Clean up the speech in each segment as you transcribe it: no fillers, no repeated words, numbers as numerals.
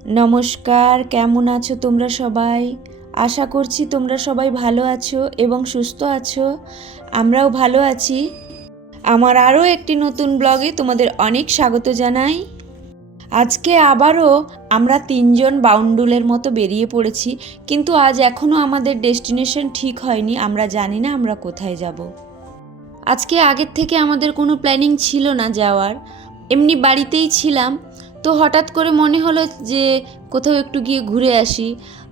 নমস্কার, কেমন আছো তোমরা সবাই? আশা করছি তোমরা সবাই ভালো আছো এবং সুস্থ আছো। আমরাও ভালো আছি। আমার আরও একটি নতুন ব্লগে তোমাদের অনেক স্বাগত জানাই। আজকে আবারও আমরা 3জন বাউন্ডুলের মতো বেরিয়ে পড়েছি, কিন্তু আজ এখনও আমাদের ডেস্টিনেশন ঠিক হয়নি। আমরা জানি না আমরা কোথায় যাব। আজকে আগের থেকে আমাদের কোনো প্ল্যানিং ছিল না যাওয়ার, এমনি বাড়িতেই ছিলাম। তো হঠাৎ করে মনে হলো যে কোথাও একটু গিয়ে ঘুরে আসি।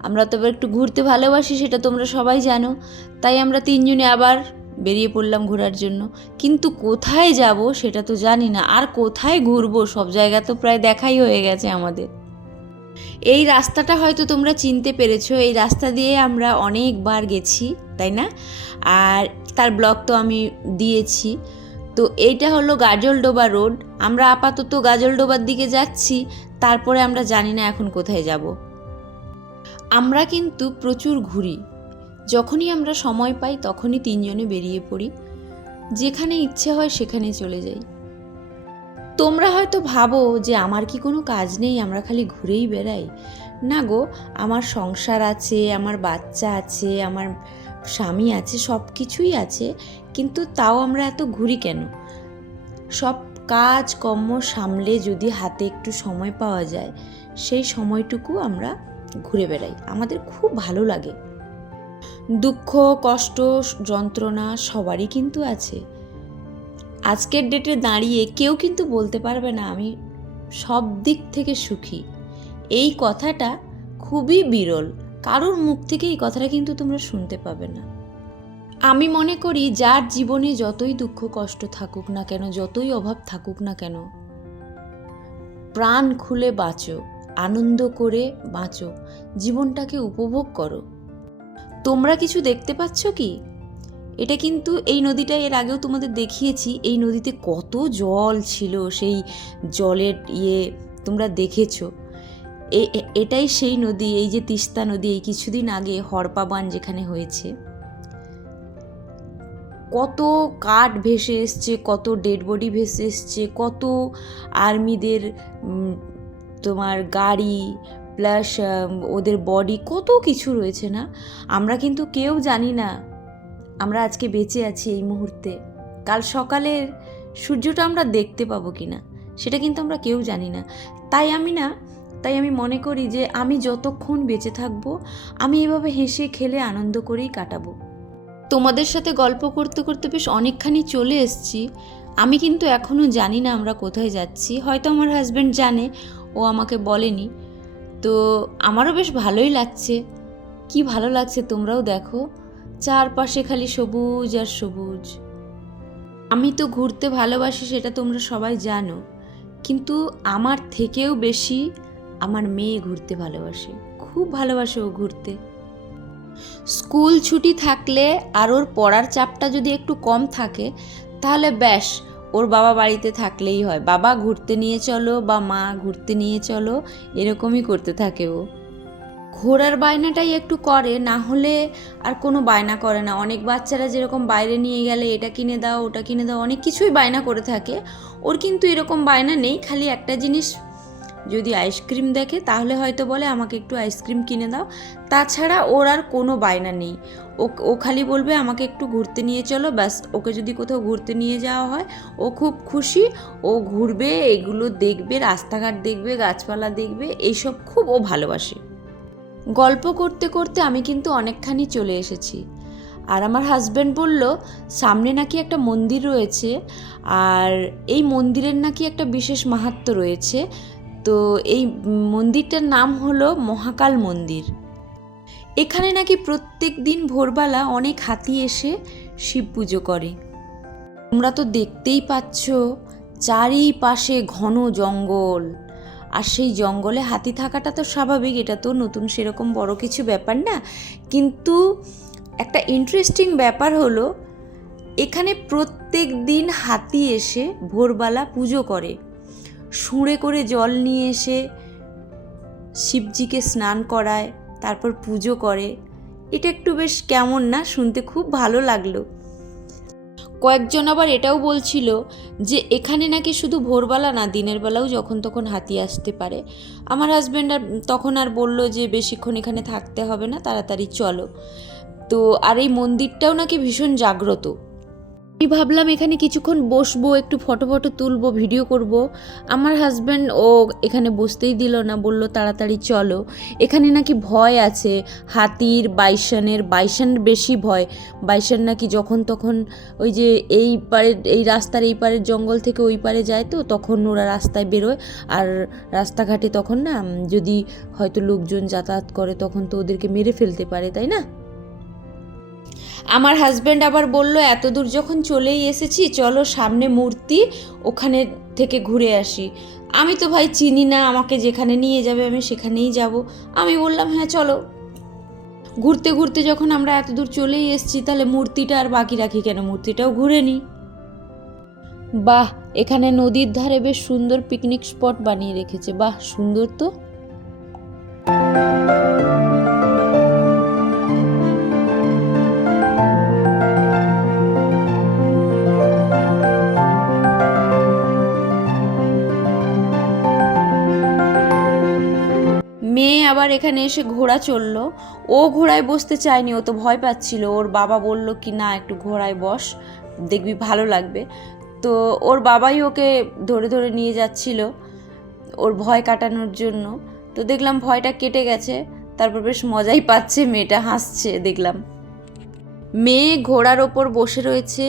আমরা তো একটু ঘুরতে ভালোবাসি, সেটা তোমরা সবাই জানো। তাই আমরা 3জনে আবার বেরিয়ে পড়লাম ঘোরার জন্য। কিন্তু কোথায় যাব সেটা তো জানি না, আর কোথায় ঘুরবো, সব জায়গা তো প্রায় দেখাই হয়ে গেছে আমাদের। এই রাস্তাটা হয়তো তোমরা চিনতে পেরেছো, এই রাস্তা দিয়ে আমরা অনেকবার গেছি, তাই না? আর তার ব্লগ তো আমি দিয়েছি। তো এইটা হলো গাজলডোবা রোড। আমরা আপাতত গাজলডোবার দিকে যাচ্ছি, তারপরে আমরা জানি না এখন কোথায় যাব। আমরা কিন্তু প্রচুর ঘুরি, যখনই আমরা সময় পাই তখনই 3জনে বেরিয়ে পড়ি। যেখানে ইচ্ছে হয় সেখানে চলে যাই। তোমরা হয়তো ভাবো যে আমার কি কোনো কাজ নেই, আমরা খালি ঘুরেই বেড়াই। না গো, আমার সংসার আছে, আমার বাচ্চা আছে, আমার স্বামী আছে, সব কিছুই আছে, কিন্তু তাও আমরা এত ঘুরি কেন? সব কাজ কর্ম সামলে যদি হাতে একটু সময় পাওয়া যায়, সেই সময়টুকু আমরা ঘুরে বেড়াই। আমাদের খুব ভালো লাগে। দুঃখ, কষ্ট, যন্ত্রণা সবারই কিন্তু আছে। আজকের ডেটে দাঁড়িয়ে কেউ কিন্তু বলতে পারবে না আমি সব দিক থেকে সুখী। এই কথাটা খুবই বিরল, কারোর মুখ থেকে এই কথাটা কিন্তু তোমরা শুনতে পাবে না। আমি মনে করি যার জীবনে যতই দুঃখ কষ্ট থাকুক না কেন, যতই অভাব থাকুক না কেন, প্রাণ খুলে বাঁচো, আনন্দ করে বাঁচো, জীবনটাকে উপভোগ করো। তোমরা কিছু দেখতে পাচ্ছ কি? এটা কিন্তু এই নদীটা এর আগেও তোমাদের দেখিয়েছি। এই নদীতে কত জল ছিল, সেই জলের তোমরা দেখেছো। এটাই সেই নদী, এই যে তিস্তা নদী। এই কিছুদিন আগে হরপা বান যেখানে হয়েছে, কত কাঠ ভেসে এসছে, কত ডেড বডি ভেসে এসছে, কত আর্মিদের তোমার গাড়ি প্লাস ওদের বডি, কত কিছু রয়েছে না? আমরা কিন্তু কেউ জানি না আমরা আজকে বেঁচে আছি এই মুহূর্তে। কাল সকালের সূর্যটা আমরা দেখতে পাবো কি না সেটা কিন্তু আমরা কেউ জানি না। তাই আমি মনে করি যে আমি যতক্ষণ বেঁচে থাকবো, আমি এভাবে হেসে খেলে আনন্দ করেই কাটাবো। তোমাদের সাথে গল্প করতে করতে বেশ অনেকখানি চলে এসেছি। আমি কিন্তু এখনও জানি না আমরা কোথায় যাচ্ছি। হয়তো আমার হাজব্যান্ড জানে, ও আমাকে বলেনি। তো আমারও বেশ ভালোই লাগছে। কি ভালো লাগছে তোমরাও দেখো, চারপাশে খালি সবুজ আর সবুজ। আমি তো ঘুরতে ভালোবাসি, সেটা তোমরা সবাই জানো, কিন্তু আমার থেকেও বেশি আমার মেয়ে ঘুরতে ভালোবাসে। খুব ভালোবাসে ও ঘুরতে। স্কুল ছুটি থাকলে আর ওর পড়ার চাপটা যদি একটু কম থাকে, তাহলে ব্যাস ওর বাবা বাড়িতে থাকলেই হয়। বাবা ঘুরতে নিয়ে চলো বা মা ঘুরতে নিয়ে চলো, এরকমই করতে থাকে ও। ঘোরার বায়নাটাই একটু করে, না হলে আর কোনো বায়না করে না। অনেক বাচ্চারা যেরকম বাইরে নিয়ে গেলে এটা কিনে দাও ওটা কিনে দাও, অনেক কিছুই বায়না করে থাকে। ওর কিন্তু এরকম বায়না নেই। খালি একটা জিনিস, যদি আইসক্রিম দেখে তাহলে হয়তো বলে আমাকে একটু আইসক্রিম কিনে দাও। তাছাড়া ওর আর কোনো বায়না নেই। ও খালি বলবে আমাকে একটু ঘুরতে নিয়ে চলো, ব্যাস। ওকে যদি কোথাও ঘুরতে নিয়ে যাওয়া হয় ও খুব খুশি। ও ঘুরবে, এগুলো দেখবে, রাস্তাঘাট দেখবে, গাছপালা দেখবে, এইসব খুব ও ভালোবাসে। গল্প করতে করতে আমি কিন্তু অনেকখানি চলে এসেছি। আর আমার হাজব্যান্ড বলল সামনে নাকি একটা মন্দির রয়েছে, আর এই মন্দিরের নাকি একটা বিশেষ মাহাত্ম্য রয়েছে। তো এই মন্দিরটার নাম হলো মহাকাল মন্দির। এখানে নাকি প্রত্যেক দিন ভোরবেলা অনেক হাতি এসে শিব পুজো করে। তোমরা তো দেখতেই পাচ্ছ চারিপাশে ঘন জঙ্গল, আর সেই জঙ্গলে হাতি থাকাটা তো স্বাভাবিক, এটা তো নতুন সেরকম বড় কিছু ব্যাপার না। কিন্তু একটা ইন্টারেস্টিং ব্যাপার হলো, এখানে প্রত্যেক দিন হাতি এসে ভোরবেলা পুজো করে, সুঁড়ে করে জল নিয়ে এসে শিবজিকে স্নান করায়, তারপর পুজো করে। এটা একটু বেশ কেমন না, শুনতে খুব ভালো লাগলো। কয়েকজন আবার এটাও বলছিল যে এখানে নাকি শুধু ভোরবেলা না, দিনের বেলাও যখন তখন হাতি আসতে পারে। আমার হাজব্যান্ড তখন বলল যে বেশিক্ষণ এখানে থাকতে হবে না, তাড়াতাড়ি চলো। তো আর এই মন্দিরটাও নাকি ভীষণ জাগ্রত। আমি ভাবলাম এখানে কিছুক্ষণ বসবো, একটু ফটো তুলবো, ভিডিও করব। আমার হাজব্যান্ড এখানে বসতেই দিল না, বলল তাড়াতাড়ি চলো। এখানে নাকি ভয় আছে হাতির, বাইসনের বেশি ভয়। বাইসন নাকি যখন তখন ওই যে এই রাস্তার এই পারের জঙ্গল থেকে ওই পারে যায়, তো তখন ওরা রাস্তায় বেরোয়। আর রাস্তাঘাটে তখন না, যদি হয়তো লোকজন যাতায়াত করে তখন তো ওদেরকে মেরে ফেলতে পারে, তাই না? আমার হাজব্যান্ড আবার বলল এত দূর যখন চলেই এসেছি, চলো সামনে মূর্তি, ওখানে থেকে ঘুরে আসি। আমি তো ভাই চিনি না, আমাকে যেখানে নিয়ে যাবে আমি সেখানেই যাব। আমি বললাম হ্যাঁ চলো। ঘুরতে ঘুরতে যখন আমরা এত দূর চলেই এসেছি, তাহলে মূর্তিটা আর বাকি রাখি কেন, মূর্তিটাও ঘুরে নিই। বাহ, এখানে নদীর ধারে বেশ সুন্দর পিকনিক স্পট বানিয়ে রেখেছে, বাহ সুন্দর তো। মেয়ে আবার এখানে এসে ঘোড়া চড়লো। ও ঘোড়ায় বসতে চায়নি, ও তো ভয় পাচ্ছিল। ওর বাবা বলল কি না, একটু ঘোড়ায় বস, দেখবি ভালো লাগবে। তো ওর বাবাই ওকে ধরে ধরে নিয়ে যাচ্ছিল ওর ভয় কাটানোর জন্য। তো দেখলাম ভয়টা কেটে গেছে, তারপর বেশ মজাই পাচ্ছে, মেয়েটা হাসছে দেখলাম। মেয়ে ঘোড়ার ওপর বসে রয়েছে,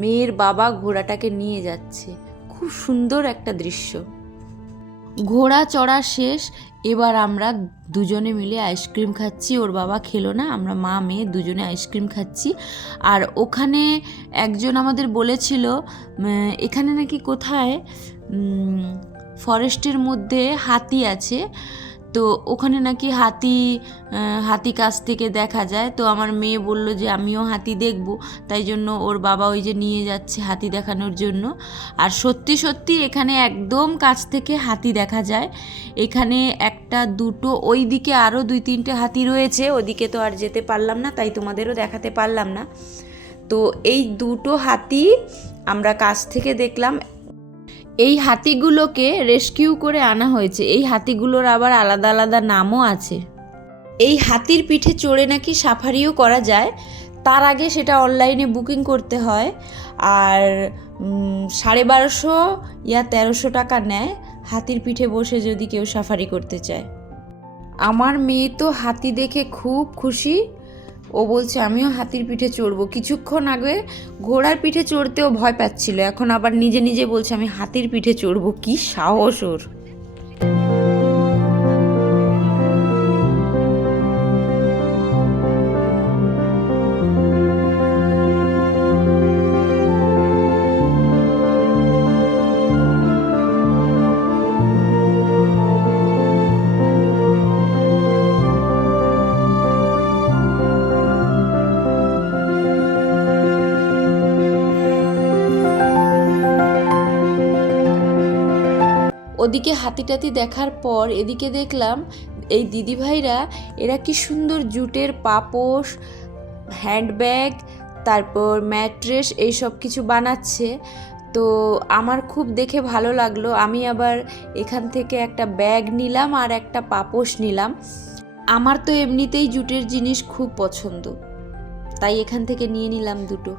মেয়ের বাবা ঘোড়াটাকে নিয়ে যাচ্ছে। খুব সুন্দর একটা দৃশ্য। ঘোড়া চড়া শেষ, এবার আমরা দুজনে মিলে আইসক্রিম খাচ্ছি। ওর বাবা খেলো না, আমরা মা মেয়ে দুজনে আইসক্রিম খাচ্ছি। আর ওখানে একজন আমাদের বলেছিল এখানে নাকি কোথায় ফরেস্টের মধ্যে হাতি আছে, তো ওখানে নাকি হাতি কাছ থেকে দেখা যায়। তো আমার মেয়ে বলল যে আমিও হাতি দেখব, তাই জন্য ওর বাবা ওই যে নিয়ে যাচ্ছে হাতি দেখানোর জন্য। আর সত্যি সত্যি এখানে একদম কাছ থেকে হাতি দেখা যায়। এখানে একটা দুটো, ওই দিকে আরও 2-3টে হাতি রয়েছে, ওদিকে তো আর যেতে পারলাম না, তাই তোমাদেরও দেখাতে পারলাম না। তো এই দুটো হাতি আমরা কাছ থেকে দেখলাম। এই হাতিগুলোকে রেস্কিউ করে আনা হয়েছে। এই হাতিগুলোর আবার আলাদা আলাদা নামও আছে। এই হাতির পিঠে চড়ে নাকি সাফারিও করা যায়, তার আগে সেটা অনলাইনে বুকিং করতে হয়। আর 1250 ইয়া 1300 টাকা নেয় হাতির পিঠে বসে যদি কেউ সাফারি করতে চায়। আমার মেয়ে তো হাতি দেখে খুব খুশি, ও বলছে আমিও হাতির পিঠে চড়বো। কিছুক্ষণ আগে ঘোড়ার পিঠে চড়তেও ভয় পাচ্ছিল, এখন আবার নিজে নিজে বলছে আমি হাতির পিঠে চড়বো। কি সাহস ওর! ওদিকে হাতিটাতি দেখার পর এদিকে দেখলাম এই দিদিভাইরা, এরা কি সুন্দর জুটের পাপোশ, হ্যান্ডব্যাগ, তারপর ম্যাট্রেস, এই সব কিছু বানাচ্ছে। তো আমার খুব দেখে ভালো লাগলো। আমি আবার এখান থেকে একটা ব্যাগ নিলাম আর একটা পাপোশ নিলাম। আমার তো এমনিতেই জুটের জিনিস খুব পছন্দ, তাই এখান থেকে নিয়ে নিলাম দুটো।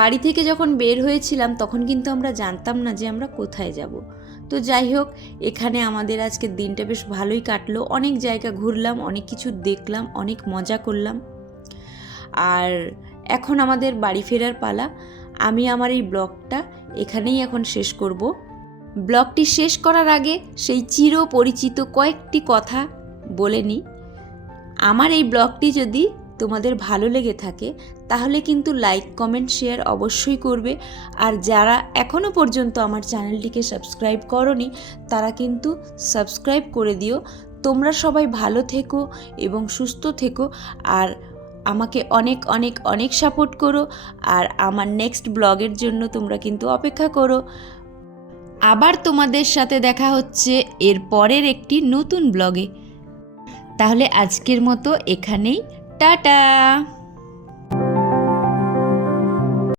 বাড়ি থেকে যখন বের হয়েছিলাম তখন কিন্তু আমরা জানতাম না যে আমরা কোথায় যাব। তো যাই হোক, এখানে আমাদের আজকের দিনটা বেশ ভালোই কাটলো। অনেক জায়গা ঘুরলাম, অনেক কিছু দেখলাম, অনেক মজা করলাম। আর এখন আমাদের বাড়ি ফেরার পালা। আমি আমার এই ব্লগটা এখানেই এখন শেষ করব। ব্লগটি শেষ করার আগে সেই চিরপরিচিত কয়েকটি কথা বলে নিই। আমার এই ব্লগটি যদি তোমাদের ভালো লেগে থাকে তাহলে কিন্তু লাইক, কমেন্ট, শেয়ার অবশ্যই করবে। আর যারা এখনও পর্যন্ত আমার চ্যানেলটিকে সাবস্ক্রাইব করোনি তারা কিন্তু সাবস্ক্রাইব করে দিও, তোমরা সবাই ভালো থেকো এবং সুস্থ থেকো, আর আমাকে অনেক অনেক অনেক সাপোর্ট করো। আর আমার নেক্সট ব্লগের জন্য তোমরা কিন্তু অপেক্ষা করো। আবার তোমাদের সাথে দেখা হচ্ছে এর পরের একটি নতুন ব্লগে। তাহলে আজকের মতো এখানেই, টাটা।